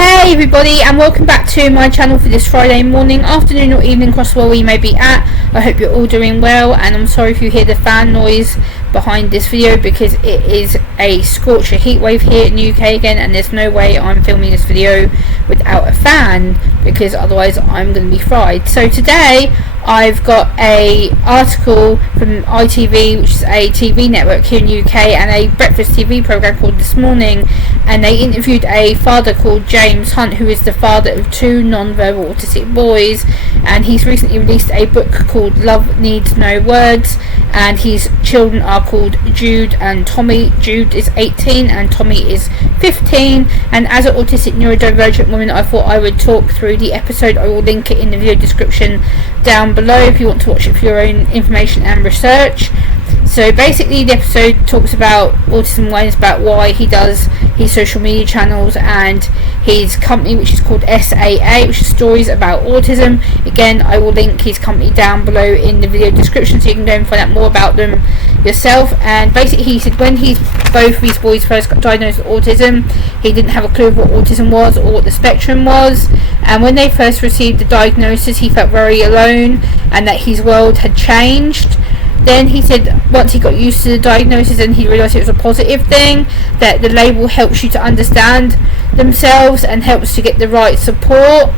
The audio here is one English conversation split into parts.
Hey everybody, and welcome back to my channel for this Friday morning, afternoon or evening across where we may be at. I hope you're all doing well, and I'm sorry if you hear the fan noise behind this video because it is a scorcher heat wave here in the UK again, and there's no way I'm filming this video without a fan because otherwise I'm going to be fried. So today I've got a article from ITV, which is a TV network here in the UK, and a breakfast TV program called This Morning, and they interviewed a father called James Hunt, who is the father of two non-verbal autistic boys, and he's recently released a book called Love Needs No Words, and his children are called Jude and Tommy. Jude is 18 and Tommy is 15, and as an autistic neurodivergent woman I thought I would talk through the episode. I will link it in the video description down below if you want to watch it for your own information and research. So basically the episode talks about autism awareness, about why he does his social media channels and his company, which is called SAA, which is Stories About Autism. Again, I will link his company down below in the video description so you can go and find out more about them yourself. And basically he said when both of his boys first got diagnosed with autism, he didn't have a clue of what autism was or what the spectrum was, and when they first received the diagnosis he felt very alone and that his world had changed. Then he said once he got used to the diagnosis and he realised it was a positive thing, that the label helps you to understand themselves and helps to get the right support.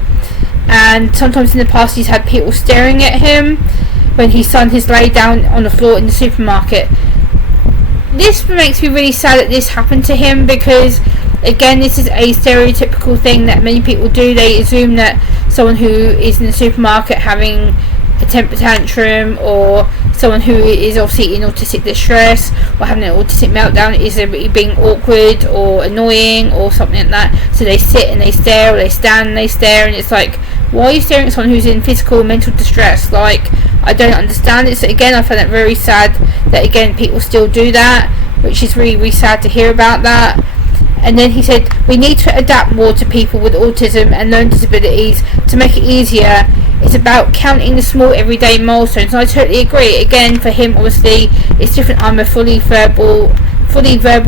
And sometimes in the past he's had people staring at him when his son has laid down on the floor in the supermarket. This makes me really sad that this happened to him, because again this is a stereotypical thing that many people do. They assume that someone who is in the supermarket having a temper tantrum, or someone who is obviously in autistic distress or having an autistic meltdown, is being awkward or annoying or something like that. So they sit and they stare, or they stand and they stare, and it's like, why are you staring at someone who's in physical and mental distress? Like, I don't understand it. So again, I find that very sad that again people still do that, which is really, really sad to hear about that. And then he said we need to adapt more to people with autism and learning disabilities to make it easier. It's about counting the small everyday milestones, and I totally agree. Again, for him obviously it's different. I'm a fully verbal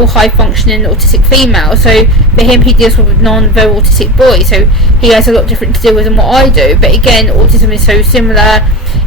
high functioning autistic female, so for him he deals with non-verbal autistic boys, so he has a lot different to deal with than what I do. But again, autism is so similar,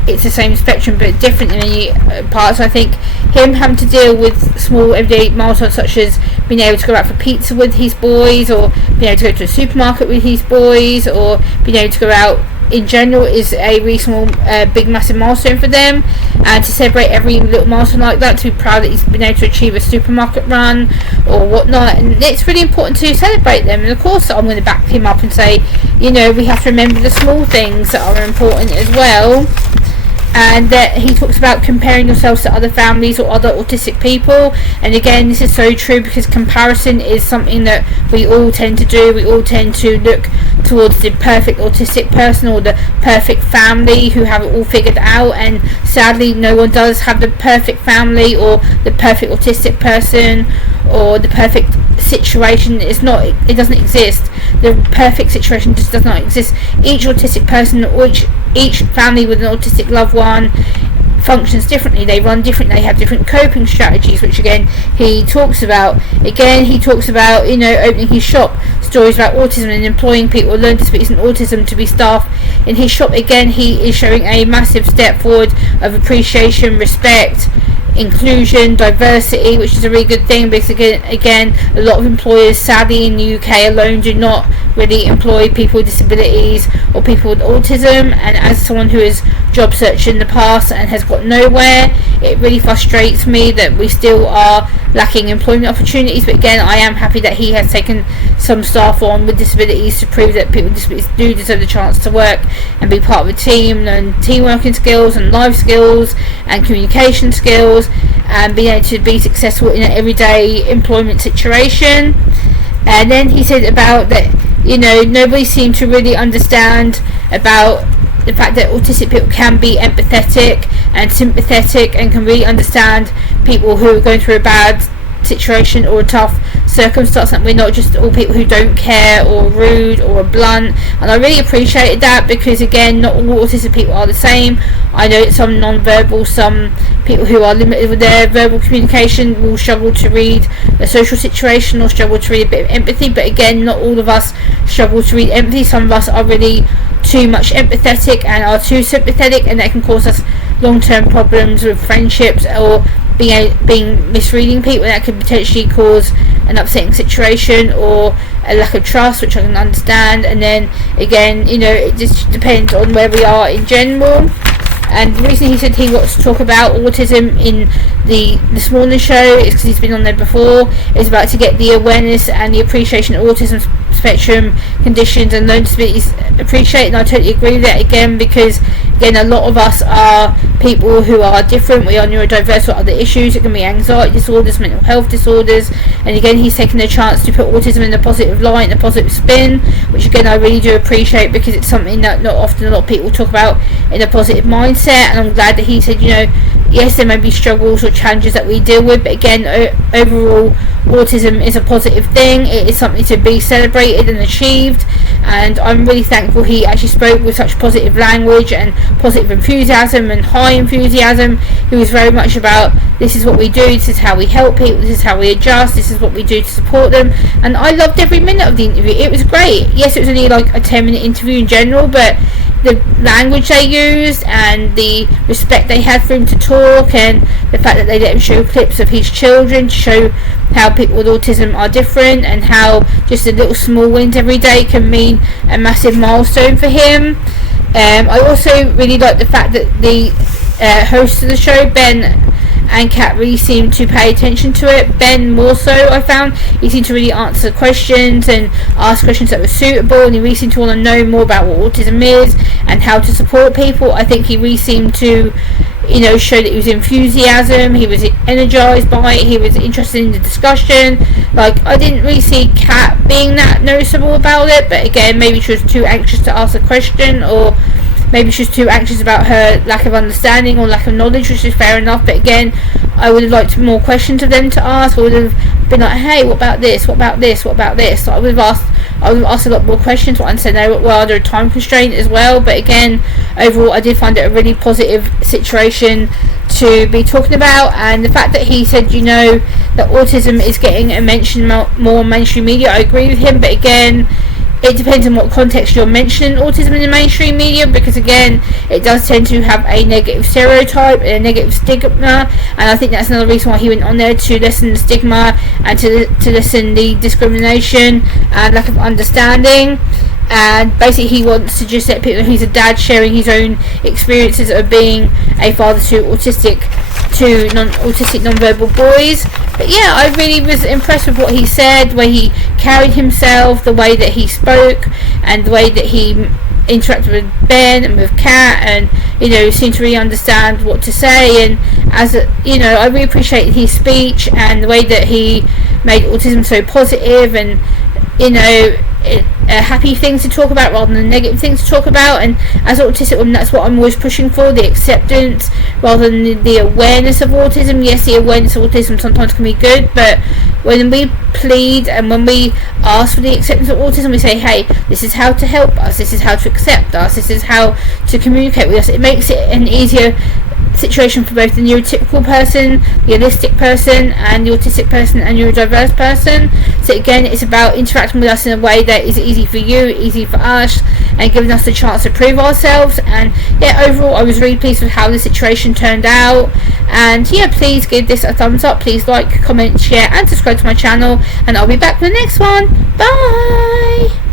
it's the same spectrum but different in many parts. I think him having to deal with small everyday milestones such as being able to go out for pizza with his boys, or being able to go to a supermarket with his boys, or being able to go out in general is a really small, big, massive milestone for them. And to celebrate every little milestone like that, to be proud that he's been able to achieve a supermarket run or whatnot, and it's really important to celebrate them. And of course I'm going to back him up and say, you know, we have to remember the small things that are important as well. And that he talks about comparing yourselves to other families or other autistic people, and again this is so true, because comparison is something that we all tend to do. We all tend to look towards the perfect autistic person or the perfect family who have it all figured out, and sadly no one does have the perfect family or the perfect autistic person or the perfect situation. It doesn't exist. The perfect situation just does not exist. Each autistic person or each family with an autistic loved one functions differently. They run differently. They have different coping strategies, which again he talks about. Again he talks about, you know, opening his shop, Stories About Autism, and employing people with learning disabilities and autism to be staff in his shop. Again he is showing a massive step forward of appreciation, respect, inclusion, diversity, which is a really good thing, because again a lot of employers sadly in the UK alone do not really employ people with disabilities or people with autism. And as someone who has job searched in the past and has got nowhere, it really frustrates me that we still are lacking employment opportunities. But again, I am happy that he has taken some staff on with disabilities to prove that people with disabilities do deserve the chance to work and be part of a team, learn team working skills and life skills and communication skills, and being able to be successful in an everyday employment situation. And then he said about that, you know, nobody seemed to really understand about the fact that autistic people can be empathetic and sympathetic and can really understand people who are going through a bad situation or a tough circumstance, and we're not just all people who don't care or rude or are blunt. And I really appreciated that, because again, not all autistic people are the same. I know some non-verbal, some people who are limited with their verbal communication will struggle to read the social situation or struggle to read a bit of empathy, but again, not all of us struggle to read empathy. Some of us are really too much empathetic and are too sympathetic, and that can cause us long-term problems with friendships or being misreading people. That could potentially cause an upsetting situation or a lack of trust, which I can understand. And then again, it just depends on where we are in general. And the reason he said he wants to talk about autism in this morning show is because he's been on there before. It's about to get the awareness and the appreciation of autism spectrum conditions and learning disabilities appreciated. And I totally agree with that, again, because again, a lot of us are people who are different. We are neurodiverse with other issues. It can be anxiety disorders, mental health disorders, and again, he's taking the chance to put autism in a positive light and a positive spin, which again I really do appreciate, because it's something that not often a lot of people talk about in a positive mindset. And I'm glad that he said, yes, there may be struggles or challenges that we deal with, but again, overall, autism is a positive thing. It is something to be celebrated and achieved, and I'm really thankful he actually spoke with such positive language and positive enthusiasm and high enthusiasm. He was very much about, this is what we do, this is how we help people, this is how we adjust, this is what we do to support them. And I loved every minute of the interview. It was great. Yes, it was only like a 10-minute interview in general, but the language they used and the respect they had for him to talk, and the fact that they let him show clips of his children to show how people with autism are different, and how just the little small wins every day can mean a massive milestone for him. I also really like the fact that the hosts of the show, Ben and Kat, really seemed to pay attention to it. Ben more so, I found. He seemed to really answer questions and ask questions that were suitable, and he really seemed to want to know more about what autism is and how to support people. I think he really seemed to show that he was enthusiasm, he was energized by it, he was interested in the discussion. Like, I didn't really see Kat being that noticeable about it, but again, maybe she was too anxious to ask a question, or maybe she's too anxious about her lack of understanding or lack of knowledge, which is fair enough. But again, I would have liked more questions of them to ask. I would have been like, hey, what about this, what about this, what about this? So I would have asked a lot more questions. What I said, no, well, under a time constraint as well. But again, overall, I did find it a really positive situation to be talking about. And the fact that he said, that autism is getting a mention more mainstream media, I agree with him. But again, it depends on what context you're mentioning autism in the mainstream media, because again, it does tend to have a negative stereotype and a negative stigma, and I think that's another reason why he went on there, to lessen the stigma and to lessen the discrimination and lack of understanding. And basically he wants to just let people know he's a dad sharing his own experiences of being a father to autistic non-verbal boys. But yeah, I really was impressed with what he said, the way he carried himself, the way that he spoke, and the way that he interacted with Ben and with Kat, and seemed to really understand what to say. And I really appreciated his speech and the way that he made autism so positive, and happy things to talk about rather than negative things to talk about. And as an autistic woman, that's what I'm always pushing for, the acceptance rather than the awareness of autism. Yes, the awareness of autism sometimes can be good, but when we plead and when we ask for the acceptance of autism, we say, hey, this is how to help us, this is how to accept us, this is how to communicate with us. It makes it an easier situation for both the neurotypical person, the holistic person, and the autistic person and neurodiverse person. So again, it's about interacting with us in a way that is easy for you, easy for us, and giving us the chance to prove ourselves. And yeah, overall, I was really pleased with how the situation turned out. And yeah, please give this a thumbs up, please like, comment, share, and subscribe to my channel, and I'll be back for the next one. Bye.